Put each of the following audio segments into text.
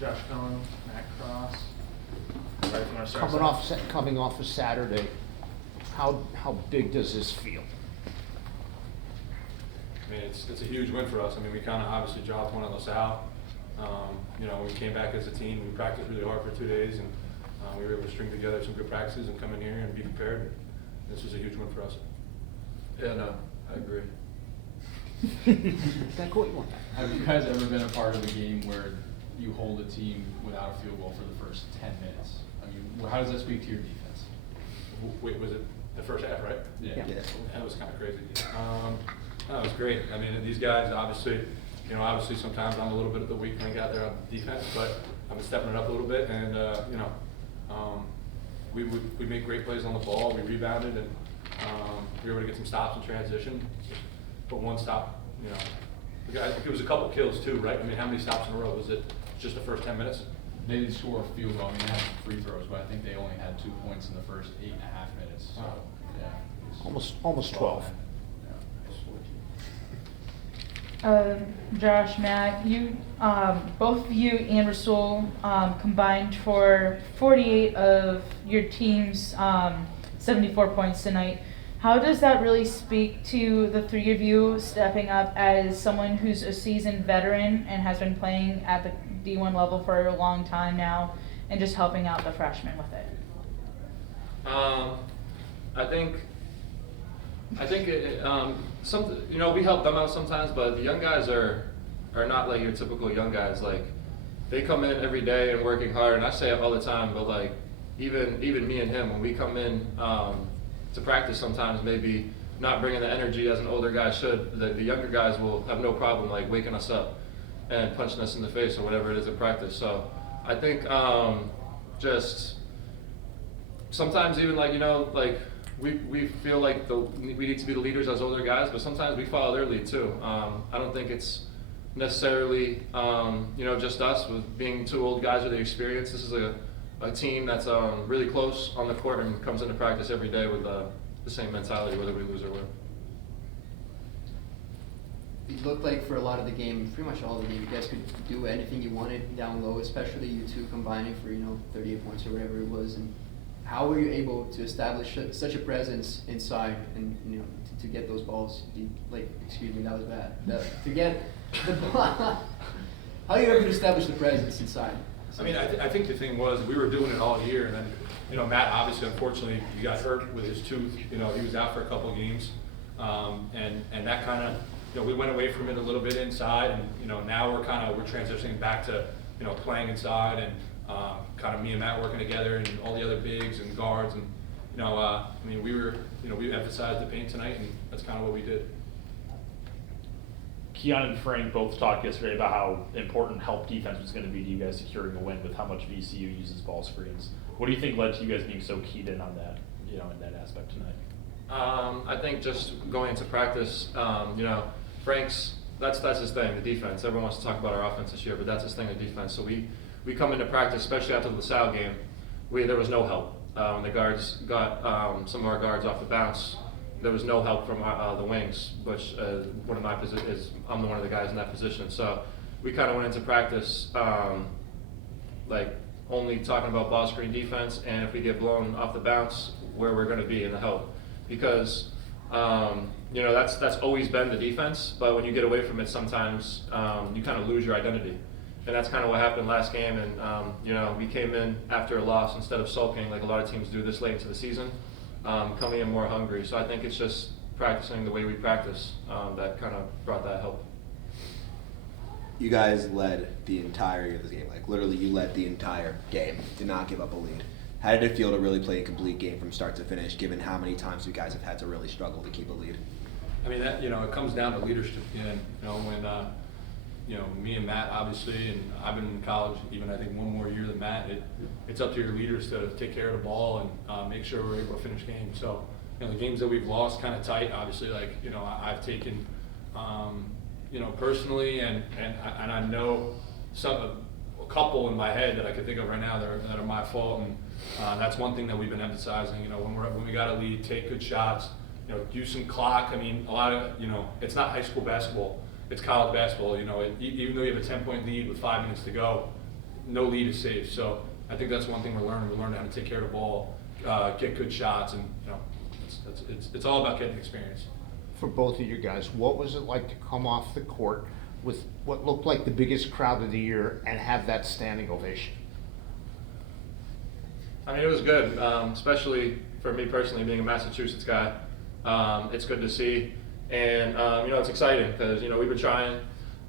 Josh Cohen, Matt Cross, right from our start. Coming off of Saturday, how big does this feel? I mean, it's a huge win for us. I mean, we kind of obviously dropped one of LaSalle. You know, we came back as a team. We practiced really hard for 2 days, and we were able to string together some good practices and come in here and be prepared. This was a huge win for us. Yeah, no, I agree. Have you guys ever been a part of a game where you hold a team without a field goal for the first 10 minutes? I mean, how does that speak to your defense? Wait, was it the first half, right? Yeah. That was kind of crazy. No, it was great. I mean, these guys obviously, you know, obviously sometimes I'm a little bit of the weak link out there on defense, but I've been stepping it up a little bit, and you know, we made great plays on the ball. We rebounded, and we were able to get some stops in transition. But one stop, you know, I think it was a couple kills too, right? I mean, how many stops in a row? Was it just the first 10 minutes? They didn't score a field goal. I mean, they had free throws, but I think they only had 2 points in the first 8.5 minutes. So, yeah. Almost 12. Josh, Matt, you, both of you and Rasul combined for 48 of your team's 74 points tonight. How does that really speak to the three of you stepping up as someone who's a seasoned veteran and has been playing at the D1 level for a long time now, and just helping out the freshmen with it? I think you know, we help them out sometimes, but the young guys are not like your typical young guys. Like, they come in every day and working hard, and I say it all the time, but like even me and him, when we come in to practice, sometimes maybe not bringing the energy as an older guy should, the younger guys will have no problem like waking us up and punching us in the face or whatever it is at practice. So I think just sometimes even like, you know, like we feel like we need to be the leaders as older guys, but sometimes we follow their lead too. I don't think it's necessarily you know, just us with being two old guys with the experience. This is a team that's really close on the court and comes into practice every day with the same mentality, whether we lose or win. It looked like for a lot of the game, pretty much all of the game, you guys could do anything you wanted down low, especially you two combining for, you know, 38 points or whatever it was. And how were you able to establish such a presence inside and, you know, to get those balls deep? Like, excuse me, that was bad. To get the ball, how are you able to establish the presence inside? I mean, I think the thing was we were doing it all year, and then, you know, Matt obviously, unfortunately, he got hurt with his tooth. You know, he was out for a couple of games, and that kind of, you know, we went away from it a little bit inside, and you know, now we're transitioning back to, you know, playing inside, and kind of me and Matt working together, and all the other bigs and guards, and you know, I mean, we emphasized the paint tonight, and that's kind of what we did. Keon and Frank both talked yesterday about how important help defense was going to be to you guys securing a win with how much VCU uses ball screens. What do you think led to you guys being so keyed in on that, you know, in that aspect tonight? I think just going into practice, you know, Frank's, that's his thing, the defense. Everyone wants to talk about our offense this year, but that's his thing, the defense. So we come into practice, especially after the LaSalle game, there was no help. The guards got some of our guards off the bounce. There was no help from the wings, which one of my positions, I'm one of the guys in that position. So we kind of went into practice like only talking about ball screen defense, and if we get blown off the bounce, where we're going to be in the help. Because you know, that's always been the defense, but when you get away from it, sometimes you kind of lose your identity. And that's kind of what happened last game, and you know, we came in after a loss instead of sulking like a lot of teams do this late into the season, coming in more hungry. So I think it's just practicing the way we practice that kind of brought that help. You guys led the entirety of this game, like literally you led the entire game, did not give up a lead. How did it feel to really play a complete game from start to finish, given how many times you guys have had to really struggle to keep a lead? I mean, that, you know, it comes down to leadership again. You know, when you know, me and Matt, obviously, and I've been in college even I think one more year than Matt. It's up to your leaders to take care of the ball and make sure we're able to finish games. So, you know, the games that we've lost kind of tight. Obviously, like, you know, I've taken, you know, personally, and I know a couple in my head that I could think of right now that are my fault, and that's one thing that we've been emphasizing. You know, when we got a lead, take good shots. You know, use some clock. I mean, a lot of, you know, it's not high school basketball. It's college basketball. You know, even though you have a 10-point lead with 5 minutes to go, no lead is safe. So I think that's one thing we're learning. We're learning how to take care of the ball, get good shots, and it's all about getting experience. For both of you guys, what was it like to come off the court with what looked like the biggest crowd of the year and have that standing ovation? I mean, it was good, especially for me personally, being a Massachusetts guy. It's good to see, and it's exciting because we've been trying.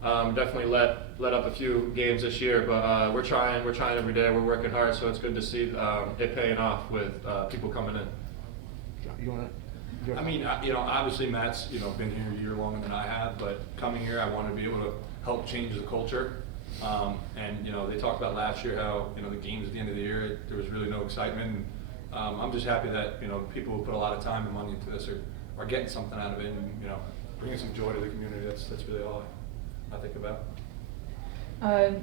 Definitely let up a few games this year, but we're trying every day. We're working hard, so it's good to see it paying off with people coming in. You wanna? I mean, obviously Matt's, been here a year longer than I have, but coming here, I want to be able to help change the culture. And they talked about last year how, the games at the end of the year, there was really no excitement. I'm just happy that, people who put a lot of time and money into this are getting something out of it and, bringing some joy to the community. That's really all I think about.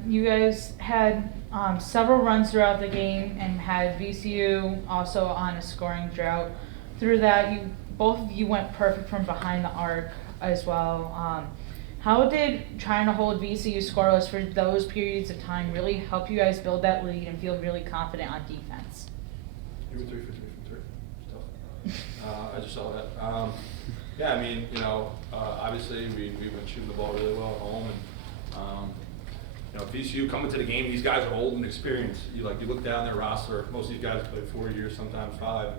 You guys had several runs throughout the game and had VCU also on a scoring drought. Through that, both of you went perfect from behind the arc as well. How did trying to hold VCU scoreless for those periods of time really help you guys build that lead and feel really confident on defense? You were 3 for 3 from 3. It's tough. I just saw that. Yeah, I mean, obviously we've been shooting the ball really well at home, and VCU coming to the game, these guys are old and experienced. You look down their roster, most of these guys played 4 years, sometimes 5.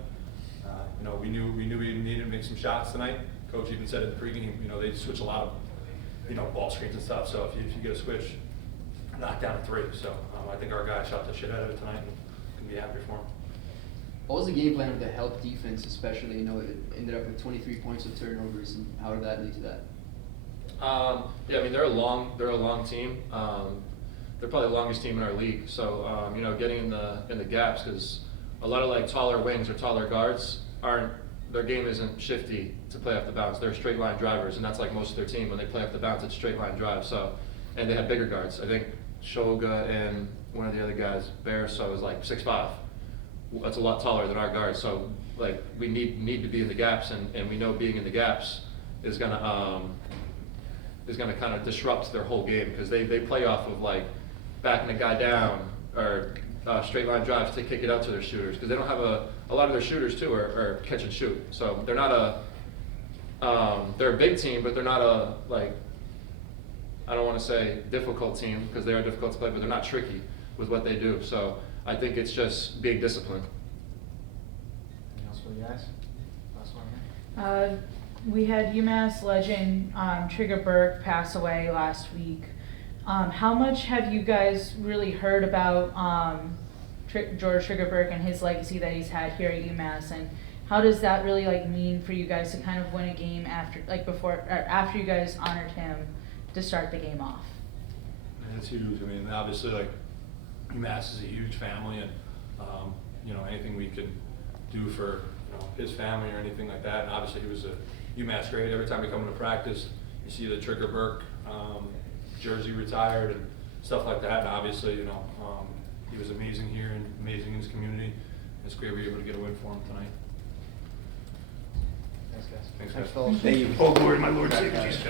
We knew we needed to make some shots tonight. Coach even said in the pregame, they switch a lot of, ball screens and stuff. So if you get a switch, knock down a 3. So I think our guys shot the shit out of it tonight and can be happy for them. What was the game plan of the help defense, especially? It ended up with 23 points of turnovers, and how did that lead to that? Yeah, I mean they're a long team. They're probably the longest team in our league. So getting in the gaps, because a lot of taller wings or taller guards their game isn't shifty to play off the bounce. They're straight line drivers, and that's like most of their team. When they play off the bounce, it's straight line drive. So, and they have bigger guards. I think Shoga and one of the other guys, Bearso, is 6'5". That's a lot taller than our guards. So we need to be in the gaps, and we know being in the gaps is gonna kind of disrupt their whole game, because they play off of backing a guy down or straight line drives to kick it out to their shooters, because they don't have a lot of their shooters too are catch and shoot. So they're not they're a big team, but they're not I don't want to say difficult team, because they are difficult to play, but they're not tricky with what they do. So I think it's just being disciplined. Anything else for you guys? Last one here. We had UMass legend Trigger Burke pass away last week. How much have you guys really heard about George Trigger Burke and his legacy that he's had here at UMass, and how does that really mean for you guys to kind of win a game after after you guys honored him to start the game off? And it's huge. I mean, obviously, UMass is a huge family, and anything we can do for his family or anything like that. And obviously, he was a UMass great. Every time we come into practice, you see the Trigger Burke jersey retired and stuff like that. And obviously, he was amazing here and amazing in his community. It's great we were able to get a win for him tonight. Thanks, guys. Thanks, Thanks, guys. fellas. Thank you. Oh, glory, my Lord, Savior Jesus.